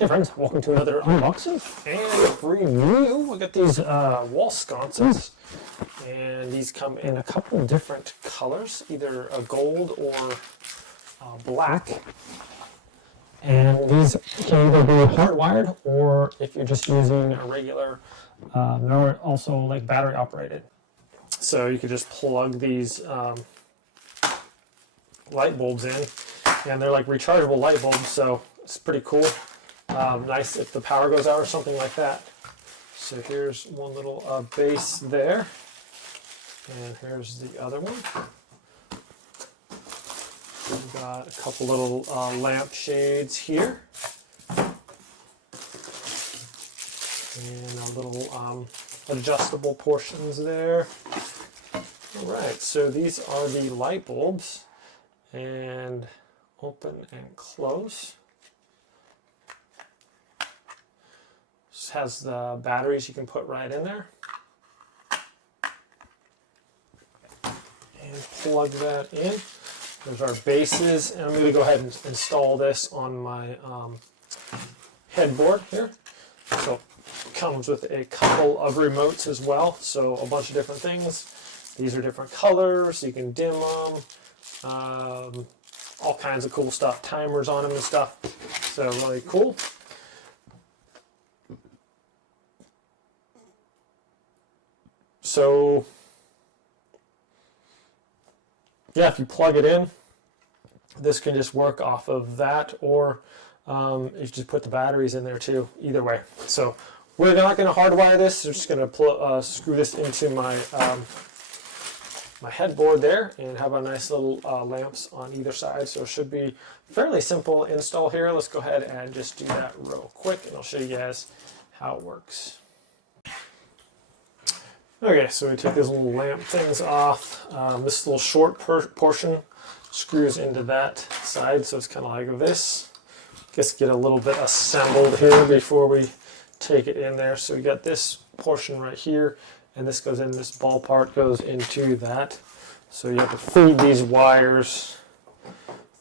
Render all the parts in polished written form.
Hey friends, welcome to another unboxing and review. We got these wall sconces, and these come in a couple different colors, either a gold or black. And these can either be hardwired, or if you're just using a regular, they're also like battery operated. So you could just plug these light bulbs in, and they're like rechargeable light bulbs, so it's pretty cool. Nice if the power goes out or something like that. So here's one little base there, and here's the other one. We've got a couple little lamp shades here, and a little adjustable portions there. Alright, so these are the light bulbs, and open and close. This has the batteries you can put right in there. And plug that in. There's our bases, and I'm going to go ahead and install this on my headboard here. So it comes with a couple of remotes as well, so a bunch of different things. These are different colors, you can dim them, all kinds of cool stuff, timers on them and stuff, so really cool. So yeah, if you plug it in, this can just work off of that, or you just put the batteries in there too, either way. So we're not going to hardwire this, we're just going to screw this into my my headboard there, and have a nice little lamps on either side. So it should be fairly simple install here. Let's go ahead and just do that real quick, and I'll show you guys how it works. Okay, so we take these little lamp things off. This little short portion screws into that side, so it's kind of like this. Just get a little bit assembled here before we take it in there. So we got this portion right here, and this goes in, this ball part goes into that. So you have to feed these wires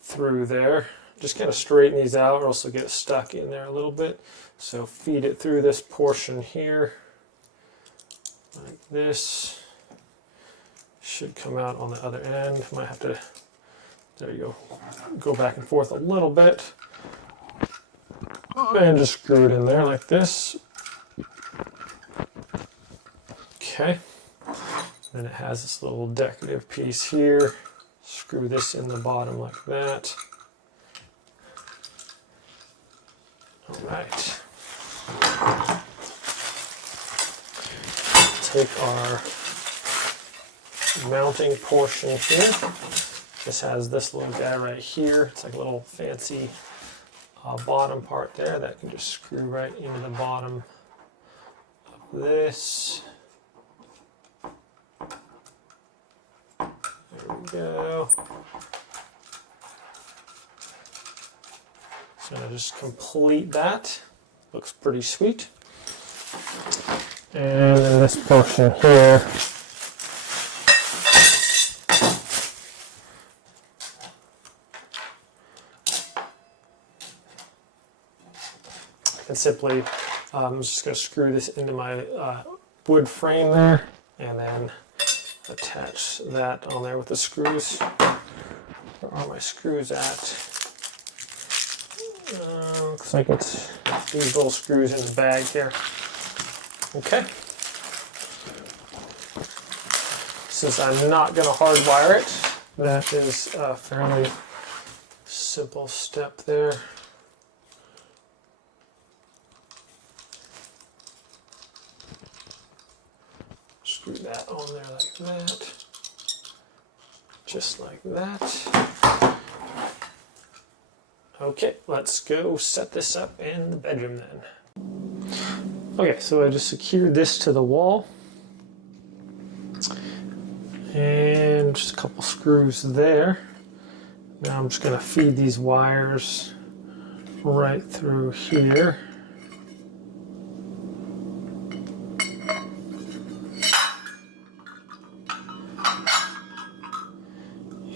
through there. Just kind of straighten these out, or else they'll get stuck in there a little bit. So feed it through this portion here, like this. Should come out on the other end. Might have to, there you go back and forth a little bit. And just screw it in there like this. Okay. Then it has this little decorative piece here. Screw this in the bottom like that. Alright. Take our mounting portion here. This has this little guy right here. It's like a little fancy bottom part there that can just screw right into the bottom of this. There we go. So I'm going to just complete that. Looks pretty sweet. And then this portion here, I can simply, I'm just going to screw this into my wood frame there, and then attach that on there with the screws. Where are my screws at? Looks like it's these little screws in the bag here. Okay. Since I'm not going to hardwire it, that is a fairly simple step there. Screw that on there like that. Just like that. Okay, let's go set this up in the bedroom then. Okay, so I just secured this to the wall, and just a couple screws there. Now I'm just going to feed these wires right through here.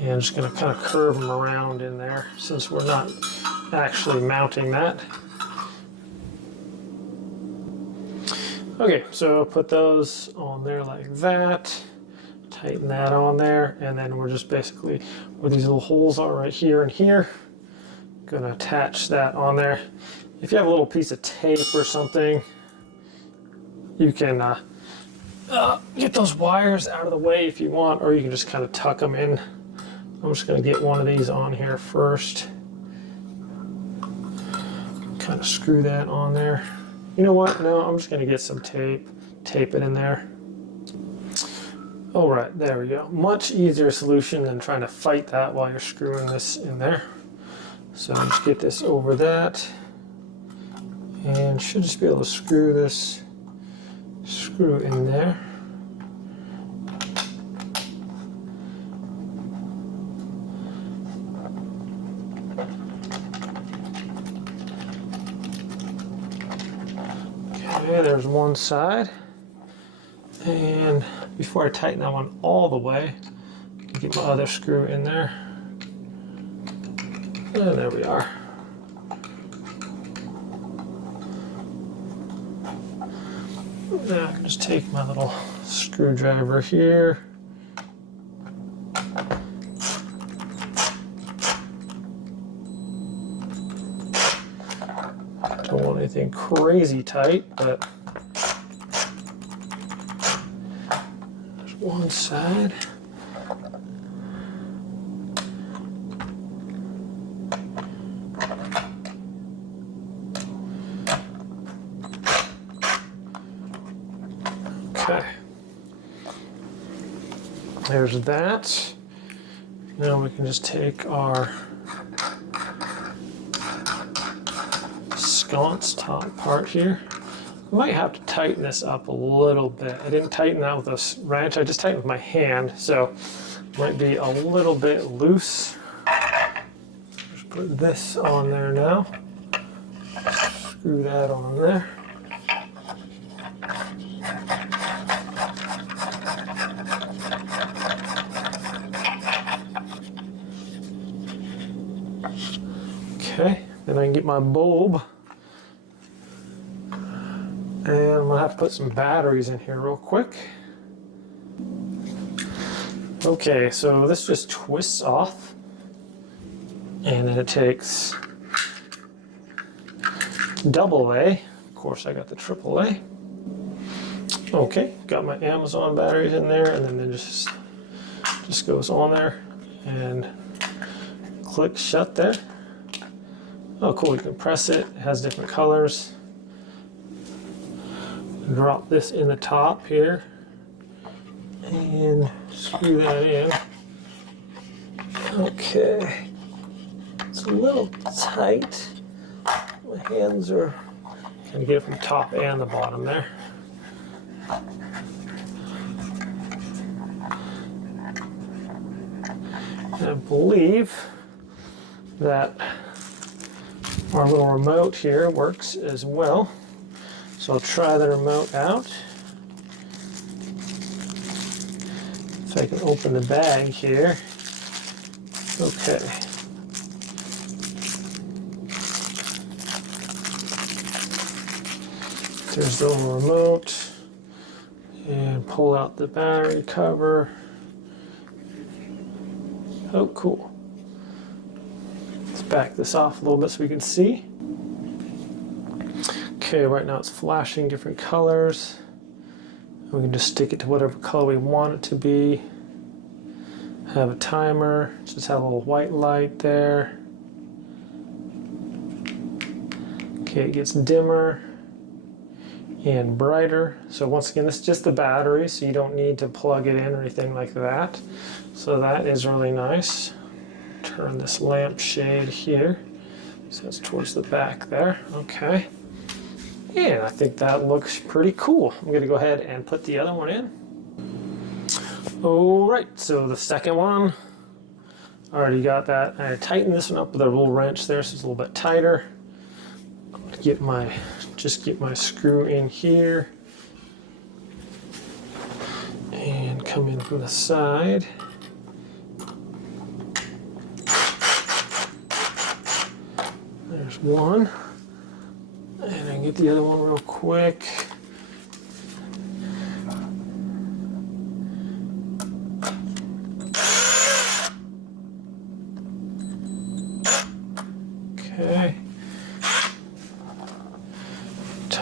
And I'm just going to kind of curve them around in there, since we're not actually mounting that. Okay, so put those on there like that. Tighten that on there, and then we're just basically, where these little holes are right here and here, gonna attach that on there. If you have a little piece of tape or something, you can get those wires out of the way if you want, or you can just kind of tuck them in. I'm just gonna get one of these on here first. Kind of screw that on there. You know what? No, I'm just gonna get some tape, tape it in there. All right, there we go. Much easier solution than trying to fight that while you're screwing this in there. So just get this over that, and should just be able to screw this screw in there. Okay, there's one side. And before I tighten that one all the way, get my other screw in there. And there we are. Now I can just take my little screwdriver here. Don't want anything crazy tight, but there's one side. Okay, there's that. Now we can just take our sconce top part here. I might have to tighten this up a little bit. I didn't tighten that with a wrench, I just tightened with my hand, so it might be a little bit loose. Just put this on there now. Screw that on there. Okay, then I can get my bulb, and I'm gonna have to put some batteries in here real quick. Okay, so this just twists off, and then it takes AA. Of course, I got the AAA. Okay, got my Amazon batteries in there, and then it just goes on there and click shut there. Oh, cool, you can press it. It has different colors. Drop this in the top here and screw that in. Okay, it's a little tight. My hands are, trying to get it from top and the bottom there. And I believe that our little remote here works as well. So I'll try the remote out. If I can open the bag here. Okay. There's the little remote. And pull out the battery cover. Oh, cool. Let's back this off a little bit so we can see. Okay, right now it's flashing different colors. We can just stick it to whatever color we want it to be. Have a timer, just have a little white light there. Okay, it gets dimmer and brighter. So once again, this is just the battery, so you don't need to plug it in or anything like that. So that is really nice. Turn this lamp shade here, so it's towards the back there. Okay. And I think that looks pretty cool. I'm gonna go ahead and put the other one in. All right, so the second one, I already got that. I tightened this one up with a little wrench there, so it's a little bit tighter. I'm gonna get my screw in here and come in from the side. There's one. And I can get the other one real quick.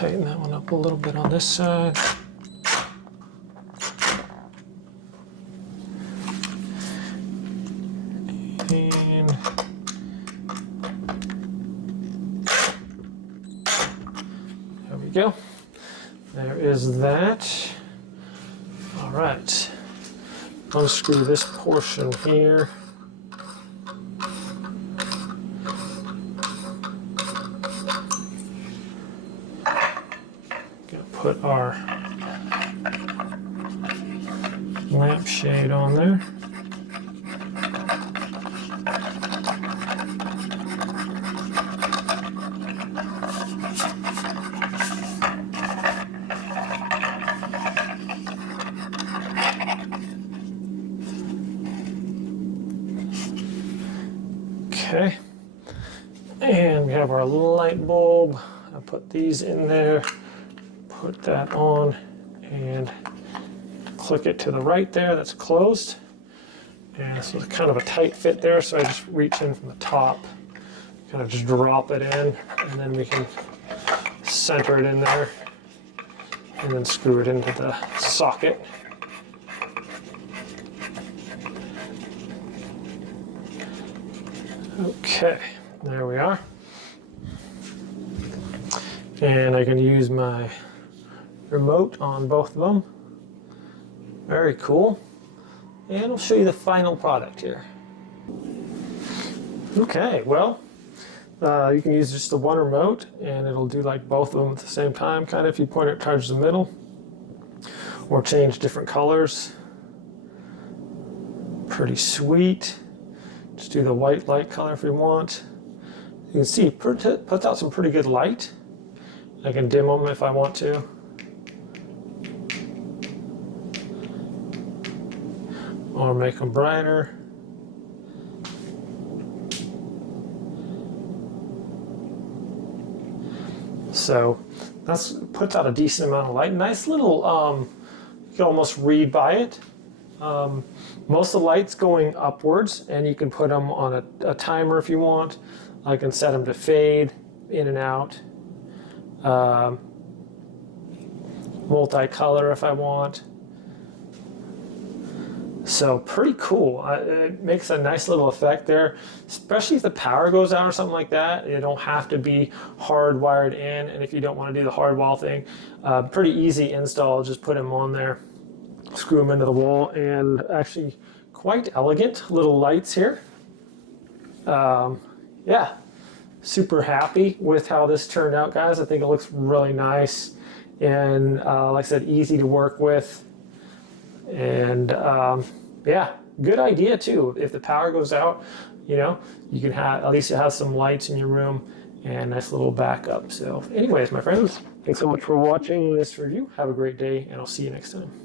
tighten that one up a little bit on this side. And there we go. There is that. All right. Unscrew this portion here. Gonna put our lampshade on there. Okay, and we have our light bulb. I put these in there, put that on, and click it to the right there. That's closed. And so it's kind of a tight fit there, so I just reach in from the top, kind of just drop it in, and then we can center it in there, and then screw it into the socket. Okay, there we are. And I can use my remote on both of them. Very cool. And I'll show you the final product here. Okay, well, you can use just the one remote and it'll do like both of them at the same time, kind of if you point it towards the middle, or change different colors. Pretty sweet. Just do the white light color if we want. You can see it puts out some pretty good light. I can dim them if I want to. Or make them brighter. So that's puts out a decent amount of light. Nice little, you can almost read by it. Most of the light's going upwards, and you can put them on a timer if you want. I can set them to fade in and out. Multicolor if I want. So pretty cool. It makes a nice little effect there, especially if the power goes out or something like that. You don't have to be hardwired in, and if you don't want to do the hardwire thing, pretty easy install. Just put them on there, screw them into the wall, and actually quite elegant little lights here. Yeah, super happy with how this turned out, guys. I think it looks really nice, and like I said, easy to work with. And yeah, good idea too. If the power goes out, you know, you can have, at least you have some lights in your room and nice little backup. So anyways, my friends, thanks so much for watching this review. Have a great day, and I'll see you next time.